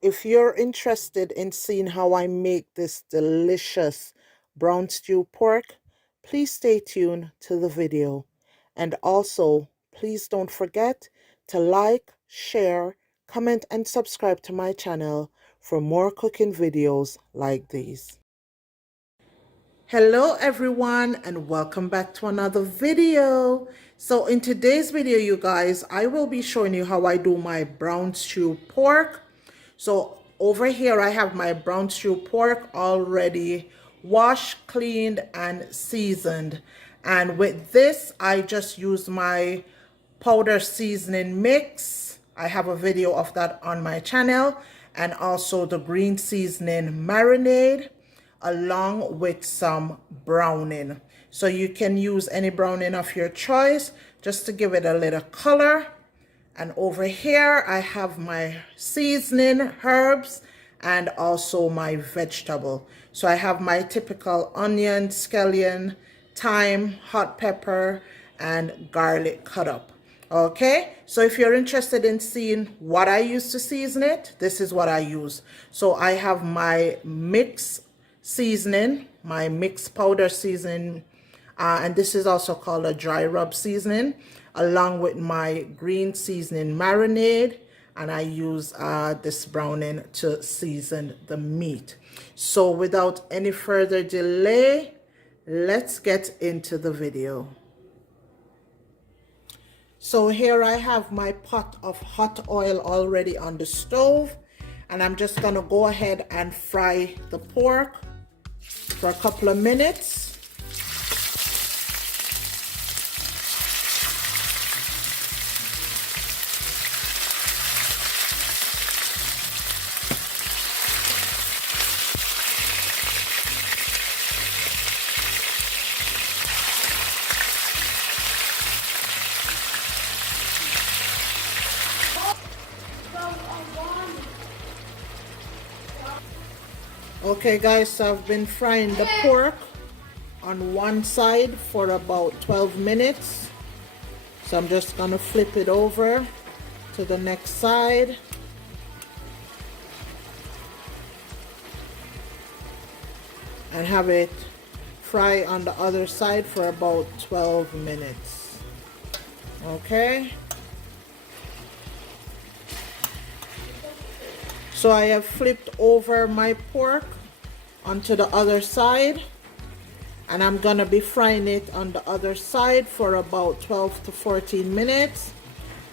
If you're interested in seeing how I make this delicious brown stew pork, please stay tuned to the video. And also, please don't forget to like, share, comment, and subscribe to my channel for more cooking videos like these. Hello everyone and welcome back to another video. So in today's video, you guys, I will be showing you how I do my brown stew pork. So over here I have my brown stew pork already washed, cleaned, and seasoned. And with this, I just use my powder seasoning mix. I have a video of that on my channel, and also the green seasoning marinade along with some browning. So you can use any browning of your choice just to give it a little color. And over here I have my seasoning herbs and also my vegetable. So I have my typical onion, scallion, thyme, hot pepper, and garlic cut up. Okay, so if you're interested in seeing what I use to season it, this is what I use. So I have my mix seasoning, my mixed powder seasoning, and this is also called a dry rub seasoning, along with my green seasoning marinade, and I use this browning to season the meat. So without any further delay, let's get into the video. So here I have my pot of hot oil already on the stove, and I'm just gonna go ahead and fry the pork for a couple of minutes. Okay guys, so I've been frying the pork on one side for about 12 minutes. So I'm just gonna flip it over to the next side. And have it fry on the other side for about 12 minutes. Okay. So I have flipped over my pork onto the other side, and I'm gonna be frying it on the other side for about 12 to 14 minutes.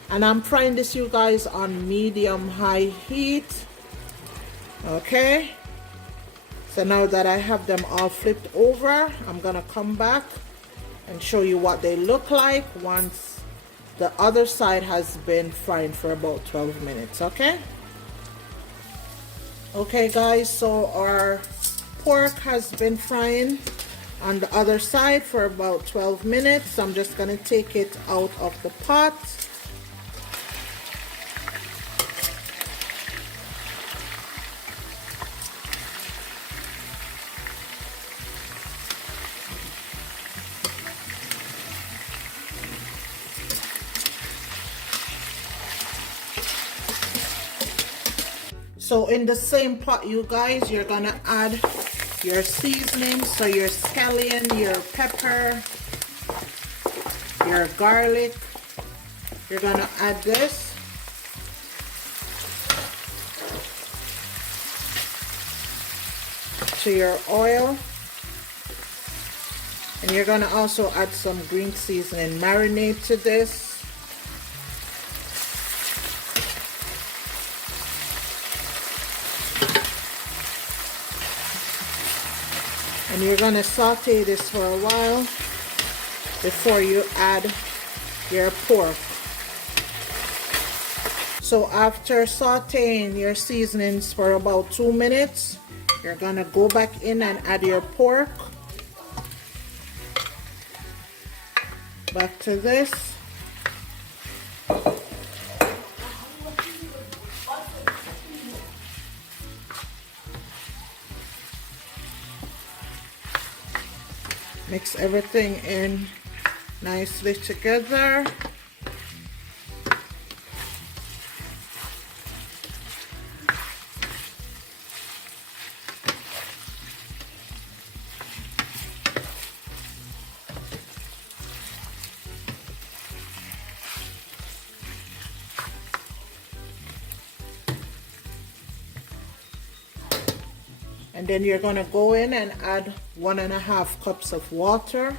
And I'm frying this, you guys, on medium high heat. Okay, so now that I have them all flipped over, I'm gonna come back and show you what they look like once the other side has been frying for about 12 minutes. Okay. Okay guys, so our pork has been frying on the other side for about 12 minutes. So I'm just going to take it out of the pot. So in the same pot, you guys, you're gonna add your seasoning. So your scallion, your pepper, your garlic. You're gonna add this. To your oil. And you're gonna also add some green seasoning marinade to this. And you're going to saute this for a while before you add your pork. So after sauteing your seasonings for about 2 minutes, you're going to go back in and add your pork. Back to this. Mix everything in nicely together. And then you're going to go in and add 1.5 cups of water.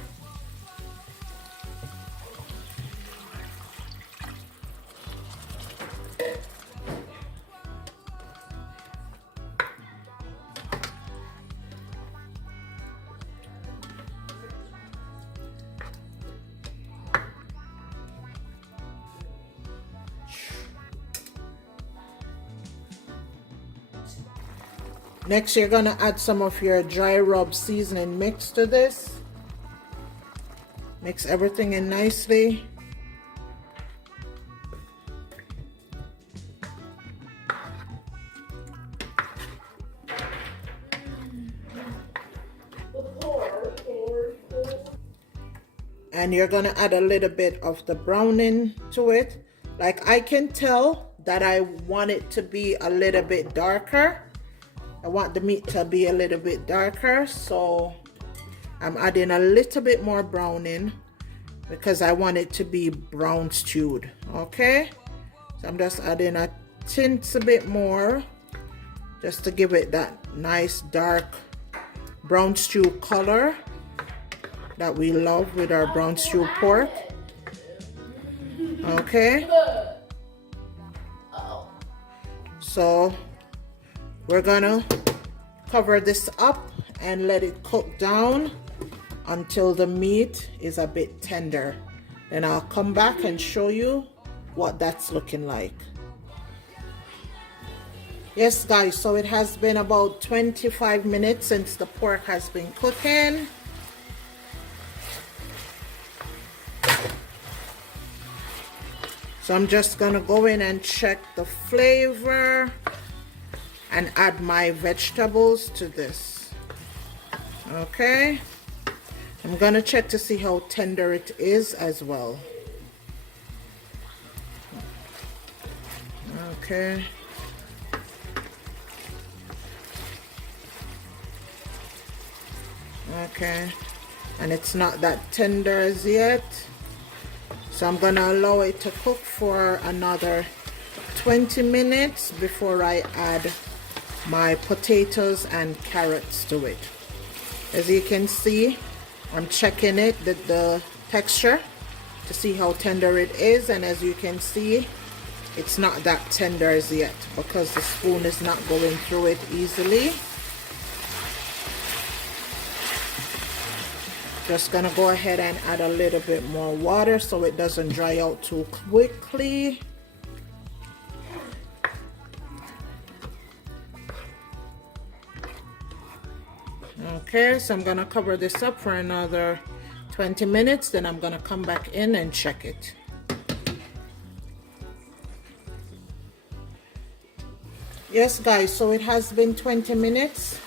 Next, you're gonna add some of your dry rub seasoning mix to this. Mix everything in nicely. And you're gonna add a little bit of the browning to it. Like, I can tell that I want it to be a little bit darker. I want the meat to be a little bit darker, so I'm adding a little bit more browning because I want it to be brown stewed. Okay, so I'm just adding a tint a bit more just to give it that nice dark brown stew color that we love with our brown stew pork. Okay, so we're gonna cover this up and let it cook down until the meat is a bit tender. Then I'll come back and show you what that's looking like. Yes guys, so it has been about 25 minutes since the pork has been cooking. So I'm just gonna go in and check the flavor and add my vegetables to this. Okay, I'm gonna check to see how tender it is as well. Okay, okay, and it's not that tender as yet, so I'm gonna allow it to cook for another 20 minutes before I add my potatoes and carrots to it. As you can see, I'm checking it, the texture, to see how tender it is, and as you can see, it's not that tender as yet because the spoon is not going through it easily. Just gonna go ahead and add a little bit more water so it doesn't dry out too quickly. Okay, so I'm gonna cover this up for another 20 minutes, then I'm gonna come back in and check it. Yes guys, so it has been 20 minutes,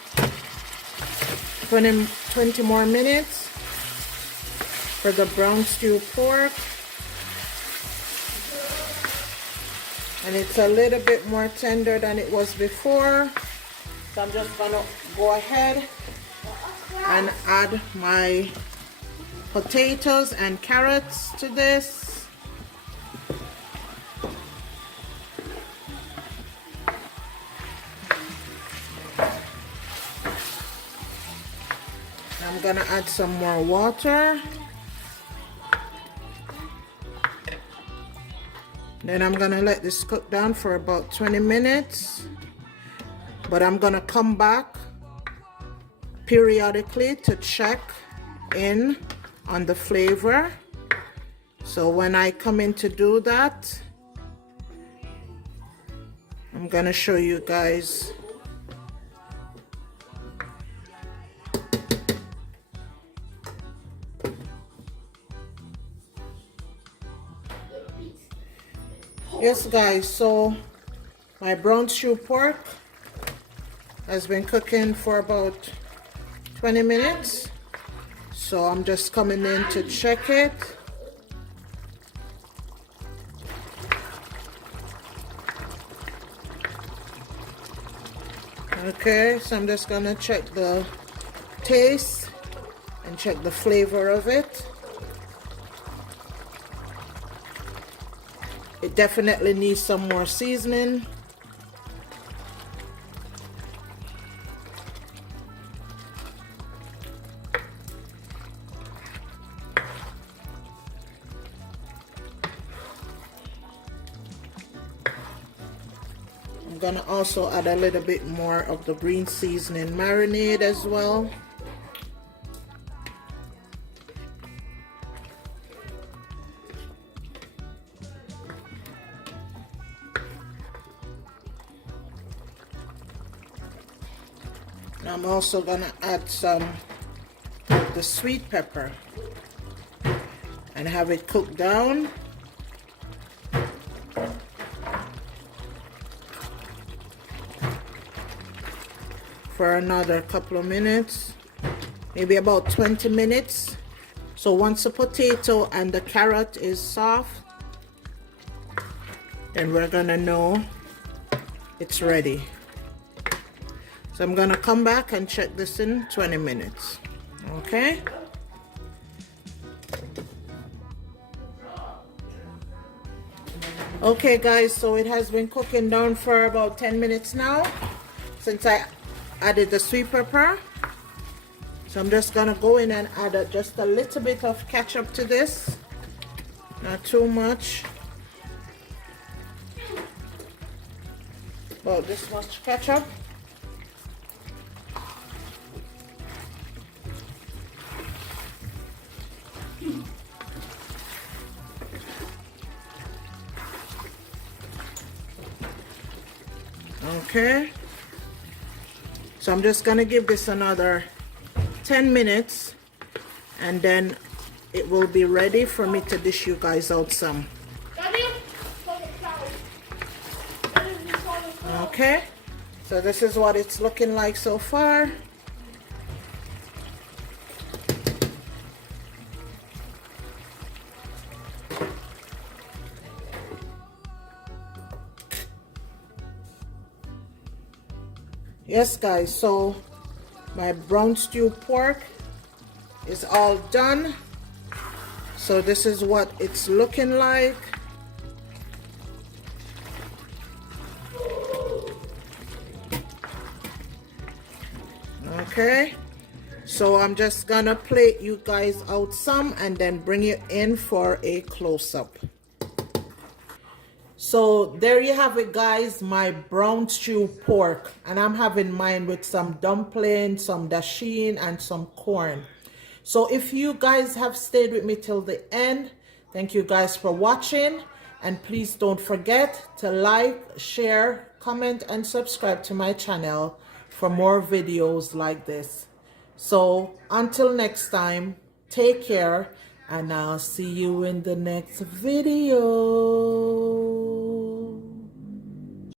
20 more minutes for the brown stew pork, and it's a little bit more tender than it was before, so I'm just gonna go ahead and add my potatoes and carrots to this. I'm gonna add some more water. Then I'm gonna let this cook down for about 20 minutes. But I'm gonna come back periodically to check in on the flavor. So when I come in to do that, I'm gonna show you guys. Yes guys, so my brown stew pork has been cooking for about 20 minutes. So I'm just coming in to check it. Okay, so I'm just gonna check the taste and check the flavor of it. It definitely needs some more seasoning. gonna also add a little bit more of the green seasoning marinade as well. And I'm also gonna add some of the sweet pepper and have it cooked down. For another couple of minutes, maybe about 20 minutes. So once the potato and the carrot is soft, then we're gonna know it's ready. So I'm gonna come back and check this in 20 minutes. Okay. Okay guys, so it has been cooking down for about 10 minutes now since I added the sweet pepper. So I'm just gonna go in and add just a little bit of ketchup to this, not too much, about this much ketchup. Okay, so I'm just gonna give this another 10 minutes and then it will be ready for me to dish you guys out some. Okay, so this is what it's looking like so far. Yes guys, so my brown stew pork is all done. So this is what it's looking like. Okay, so I'm just gonna plate you guys out some and then bring you in for a close-up. So there you have it guys, my brown stew pork, and I'm having mine with some dumplings, some dasheen, and some corn. So if you guys have stayed with me till the end, thank you guys for watching, and please don't forget to like, share, comment, and subscribe to my channel for more videos like this. So until next time, take care, and I'll see you in the next video.